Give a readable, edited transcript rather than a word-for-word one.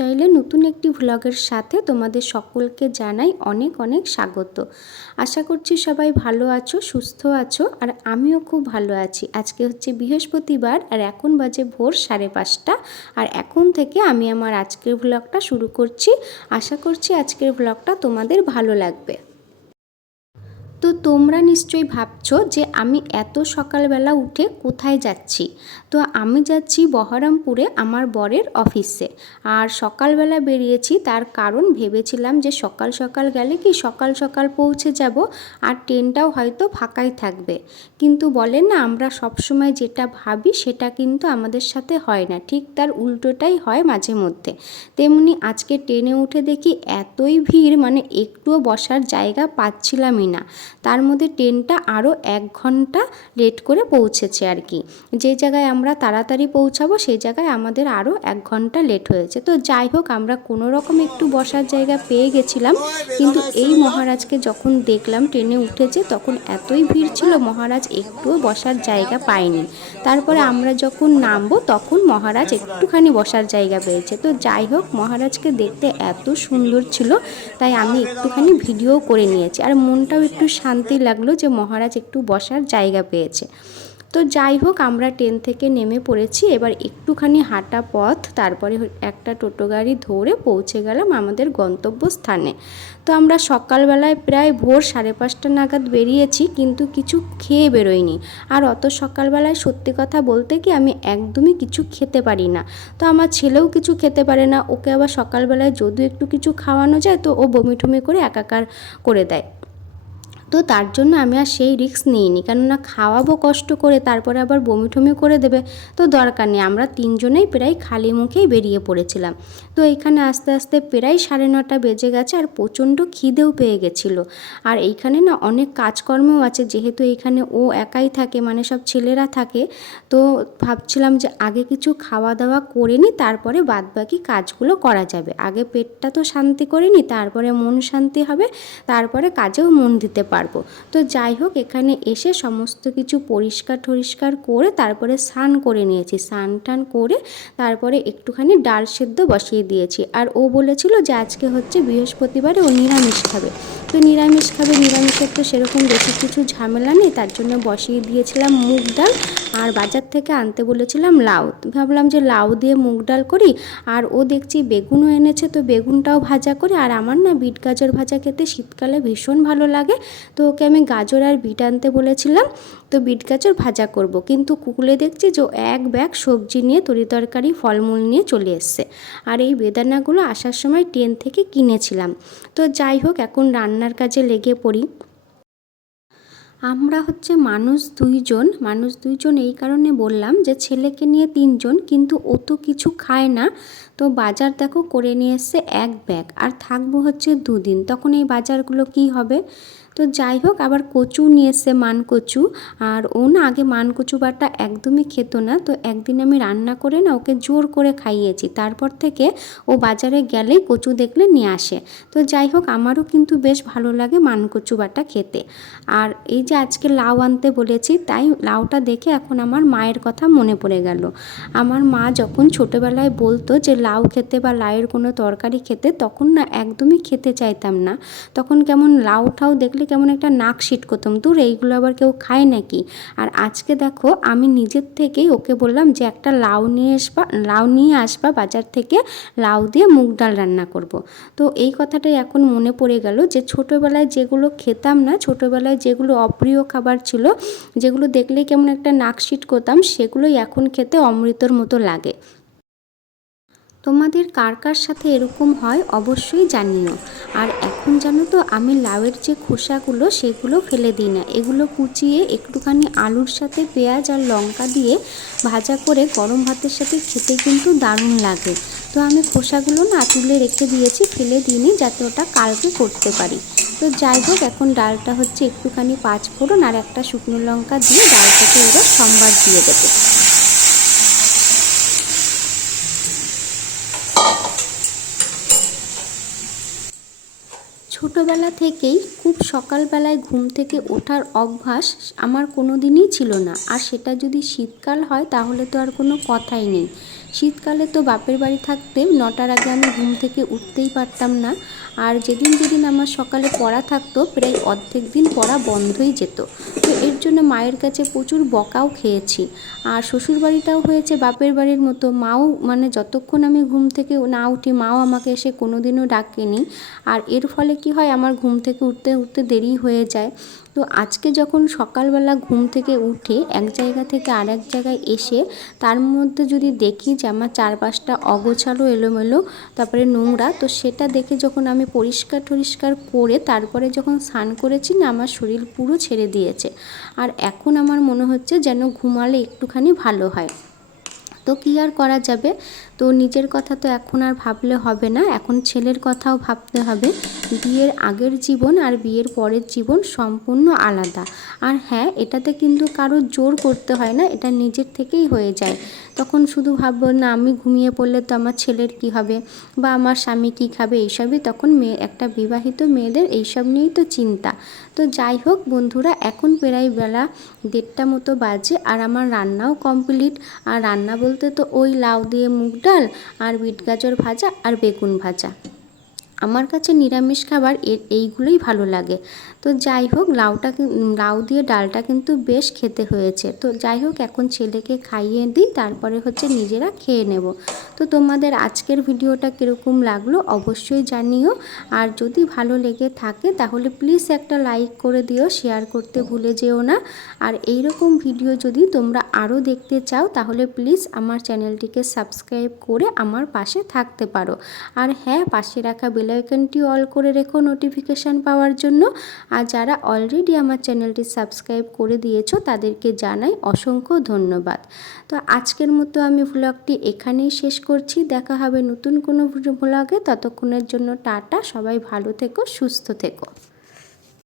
লাইফস্টাইলে নতুন একটি ভ্লগের সাথে তোমাদের সকলকে জানাই অনেক অনেক স্বাগত। আশা করছি সবাই ভালো আছো, সুস্থ আছো, আর আমিও খুব ভালো আছি। আজকে হচ্ছে বৃহস্পতিবার আর এখন বাজে ভোর 5:30, আর এখন থেকে আমি আমার আজকের ভ্লগটা শুরু করছি। আশা করছি আজকের ভ্লগটা তোমাদের ভালো লাগবে। তো তোমরা নিশ্চয়ই ভাবছো যে আমি এত সকালবেলা উঠে কোথায় যাচ্ছি। তো আমি যাচ্ছি বহরমপুরে আমার বরের অফিসে। আর সকালবেলা বেরিয়েছি, তার কারণ ভেবেছিলাম যে সকাল সকাল গেলে কি সকাল সকাল পৌঁছে যাব আর ট্রেনটাও হয়তো ফাঁকাই থাকবে। কিন্তু বলেন না, আমরা সবসময় যেটা ভাবি সেটা কিন্তু আমাদের সাথে হয় না, ঠিক তার উল্টোটাই হয় মাঝে মধ্যে। তেমনি আজকে ট্রেনে উঠে দেখি এতই ভিড়, মানে একটুও বসার জায়গা পাচ্ছিলামই না। তার মধ্যে ট্রেনটা আরও 1 ঘন্টা লেট করে পৌঁছেছে আর কি। যে জায়গায় আমরা তাড়াতাড়ি পৌঁছাবো সেই জায়গায় আমাদের আরও 1 ঘন্টা লেট হয়েছে। তো যাই হোক, আমরা কোনো রকম একটু বসার জায়গা পেয়ে গেছিলাম। কিন্তু এই মহারাজকে যখন দেখলাম ট্রেনে উঠেছে তখন এতই ভিড় ছিল, মহারাজ একটুও বসার জায়গা পায়নি। তারপরে আমরা যখন নামবো তখন মহারাজ একটুখানি বসার জায়গা পেয়েছে। তো যাই হোক, মহারাজকে দেখতে এত সুন্দর ছিল, তাই আমি একটুখানি ভিডিও করে নিয়েছি। আর মনটাও একটু শান্তি লাগলো যে মহারাজ একটু বসার জায়গা পেয়েছে। তো যাই হোক, আমরা ট্রেন থেকে নেমে পড়েছি। এবার একটুখানি হাঁটা পথ, তারপরে একটা টোটো গাড়ি ধরে পৌঁছে গেলাম আমাদের গন্তব্যস্থানে। তো আমরা সকালবেলায় প্রায় ভোর 5:30 নাগাদ বেরিয়েছি, কিন্তু কিছু খেয়ে বেরোইনি। আর অত সকালবেলায় সত্যি কথা বলতে কি আমি একদমই কিছু খেতে পারি না। তো আমার ছেলেও কিছু খেতে পারে না, ওকে আবার সকালবেলায় যদিও একটু কিছু খাওয়ানো যায় তো ও বমি টমি করে একাকার করে দেয়। তো তার জন্য আমি আর সেই রিস্ক নিইনি, কেননা খাওয়াবো কষ্ট করে তারপরে আবার বমি টমি করে দেবে, তো দরকার নেই। আমরা 3 জনেই প্রায় খালি মুখেই বেরিয়ে পড়েছিলাম। তো এইখানে আস্তে আস্তে প্রায় 9:30 বেজে গেছে, আর প্রচণ্ড খিদেও পেয়ে গেছিলো। আর এইখানে না অনেক কাজকর্মও আছে, যেহেতু এইখানে ও একাই থাকে, মানে সব ছেলেরা থাকে। তো ভাবছিলাম যে আগে কিছু খাওয়া দাওয়া করে নিই, তারপরে বাদবাকি কাজগুলো করা যাবে। আগে পেটটা তো শান্তি করে নিই, তারপরে মন শান্তি হবে, তারপরে কাজেও মন দিতে পারবো। তো যাই হোক, এখানে এসে সমস্ত কিছু পরিষ্কার টরিষ্কার করে তারপরে স্নান করে নিয়েছি। স্নান টান করে তারপরে একটুখানি ডাল সেদ্ধ বসিয়ে দিয়েছি। আর ও বলেছিল যে আজকে হচ্ছে বৃহস্পতিবারে ও নিরামিষ খাবে। তো নিরামিষ খাবে, নিরামিষের তো সেরকম বেশি কিছু ঝামেলা নেই, তার জন্য বসিয়ে দিয়েছিলাম মুগ ডাল। আর বাজার থেকে আনতে বলেছিলাম লাউ। ভাবলাম যে লাউ দিয়ে মুগ ডাল করি। আর ও দেখছি বেগুনও এনেছে, তো বেগুনটাও ভাজা করি। আর আমার না বিট গাজর ভাজা খেতে শীতকালে ভীষণ ভালো লাগে, তো ওকে আমি গাজর আর বিট আনতে বলেছিলাম। তো বিট গাজর ভাজা করব, কিন্তু কুকুলে দেখছি যে 1 ব্যাগ সবজি নিয়ে, তরিতরকারি ফলমূল নিয়ে চলে এসছে। আর এই বেদানাগুলো আসার সময় ট্রেন থেকে কিনেছিলাম। তো যাই হোক, এখন রান্নার কাজে লেগে পড়ি। আমরা হচ্ছে মানুষ 2 জন, এই কারণে বললাম যে ছেলেকে নিয়ে 3 জন, কিন্তু ও তো কিছু খায় না। তো বাজার দেখো করে নিয়ে এসছে 1 ব্যাগ, আর থাকবো হচ্ছে 2 দিন, তখন এই বাজারগুলো কি হবে। তো যাই হোক, আবার কচু নিয়ে এসছে, মান কচু। আর ও না আগে মান কচু বাটা একদমই খেত না, তো একদিন আমি রান্না করে না ওকে জোর করে খাইয়েছি। তারপর থেকে ও বাজারে গেলেই কচু দেখলে নিয়ে আসে। তো যাই হোক, আমারও কিন্তু বেশ ভালো লাগে মান কচু বাটা খেতে। আর এই যে আজকে লাউ আনতে বলেছি, তাই লাউটা দেখে এখন আমার মায়ের কথা মনে পড়ে গেল। আমার মা যখন ছোটোবেলায় বলতো যে লাউ খেতে বা লাউয়ের কোনো তরকারি খেতে, তখন না একদমই খেতে চাইতাম না। তখন কেমন লাউটাও দেখলে কেমন একটা নাক সিটকোতাম, দূর এইগুলো আবার কেউ খায় নাকি। আর আজকে দেখো আমি নিজের থেকেই ওকে বললাম যে একটা লাউ নিয়ে আসবা বাজার থেকে, লাউ দিয়ে মুগ ডাল রান্না করব। তো এই কথাটাই এখন মনে পড়ে গেল যে ছোটোবেলায় যেগুলো খেতাম না, ছোটোবেলায় যেগুলো অপ্রিয় খাবার ছিল, যেগুলো দেখলেই কেমন একটা নাক সিটকোতাম, সেগুলোই এখন খেতে অমৃতর মতো লাগে। তোমাদের কার কার সাথে এরকম হয় অবশ্যই জানিও। আর এখন জানো তো, আমি লাউয়ের যে খোসাগুলো সেগুলো ফেলে দিই না, এগুলো কুচিয়ে একটুখানি আলুর সাথে পেঁয়াজ আর লঙ্কা দিয়ে ভাজা করে গরম ভাতের সাথে খেতে কিন্তু দারুণ লাগে। তো আমি খোসাগুলো না তুলে রেখে দিয়েছি, ফেলে দিইনি, যাতে ওটা কালকে করতে পারি। তো যাই হোক, এখন ডালটা হচ্ছে একটুখানি 5 ফোড়ন আর একটা শুকনো লঙ্কা দিয়ে ডালটাকে এবার সম্বার দিয়ে দেবো। ছোটোবেলা থেকেই খুব সকালবেলায় ঘুম থেকে ওঠার অভ্যাস আমার কোনো দিনই ছিল না। আর সেটা যদি শীতকাল হয় তাহলে তো আর কোনো কথাই নেই। শীতকালে তো বাপের বাড়ি থাকতে 9টার আগে আমি ঘুম থেকে উঠতেই পারতাম না। আর যেদিন যেদিন আমার সকালে পড়া থাকতো প্রায় অর্ধেক দিন পড়া বন্ধই যেত। তো এর জন্য মায়ের কাছে প্রচুর বকাও খেয়েছি। আর শ্বশুরবাড়িটাও হয়েছে বাপের বাড়ির মতো, মাও মানে যতক্ষণ আমি ঘুম থেকে না উঠি মাও আমাকে এসে কোনোদিনও ডাকেনি। আর এর ফলে কি হয়, আমার ঘুম থেকে উঠতে উঠতে দেরি হয়ে যায়। তো আজকে যখন সকালবেলা ঘুম থেকে উঠে এক জায়গা থেকে আরেক জায়গায় এসে তার মধ্যে যদি দেখি যে আমার চারপাশটা অগোছালো এলোমেলো তারপরে নোংরা, তো সেটা দেখে যখন আমি পরিষ্কার টরিষ্কার করে তারপরে যখন স্নান করেছি না, আমার শরীর পুরো ছেড়ে দিয়েছে। আর এখন আমার মনে হচ্ছে যেন ঘুমালে একটুখানি ভালো হয়। তো কী আর করা যাবে, তো নিজের কথা তো এখন আর ভাবলে হবে না, এখন ছেলের কথাও ভাবতে হবে। বিয়ের আগের জীবন আর বিয়ের পরের জীবন সম্পূর্ণ আলাদা। আর হ্যাঁ, এটাতে কিন্তু কারো জোর করতে হয় না, এটা নিজের থেকেই হয়ে যায়। তখন শুধু ভাববো না আমি ঘুমিয়ে পড়লে তো আমার ছেলের কী হবে বা আমার স্বামী কী খাবে, এইসবই তখন একটা বিবাহিত মেয়েদের এইসব নিয়েই তো চিন্তা। তো যাই হোক বন্ধুরা, এখন প্রায় বেলা 1:30 মতো বাজে আর আমার রান্নাও কমপ্লিট। আর রান্না বলতে তো ওই লাউ দিয়ে মুগ ডাল আর বিট গাজর ভাজা আর বেগুন ভাজা। আমার কাছে নিরামিষ খাবার এইগুলোই ভালো লাগে। তো যাই হোক, লাউ দিয়ে ডালটা কিন্তু বেশ খেতে হয়েছে। তো যাই হোক, এখন ছেলেকে খাইয়ে দিই, তারপরে হচ্ছে নিজেরা খেয়ে নেব। তো তোমাদের আজকের ভিডিওটা কীরকম লাগলো অবশ্যই জানিও। আর যদি ভালো লেগে থাকে তাহলে প্লিজ একটা লাইক করে দিও, শেয়ার করতে ভুলে যেও না। আর এই রকম ভিডিও যদি তোমরা আরও দেখতে চাও তাহলে প্লিজ আমার চ্যানেলটিকে সাবস্ক্রাইব করে আমার পাশে থাকতে পারো। আর হ্যাঁ, পাশে রাখা বেল আইকনটি অল করে রেখো নোটিফিকেশান পাওয়ার জন্য। আর যারা অলরেডি আমার চ্যানেলটি সাবস্ক্রাইব করে দিয়েছো তাদেরকে জানাই অসংখ্য ধন্যবাদ। তো আজকের মতো আমি ভ্লগটি এখানেই শেষ করছি। দেখা হবে নতুন কোনো ভ্লগে, ততক্ষণের জন্য টাটা, সবাই ভালো থেকো, সুস্থ থেকো।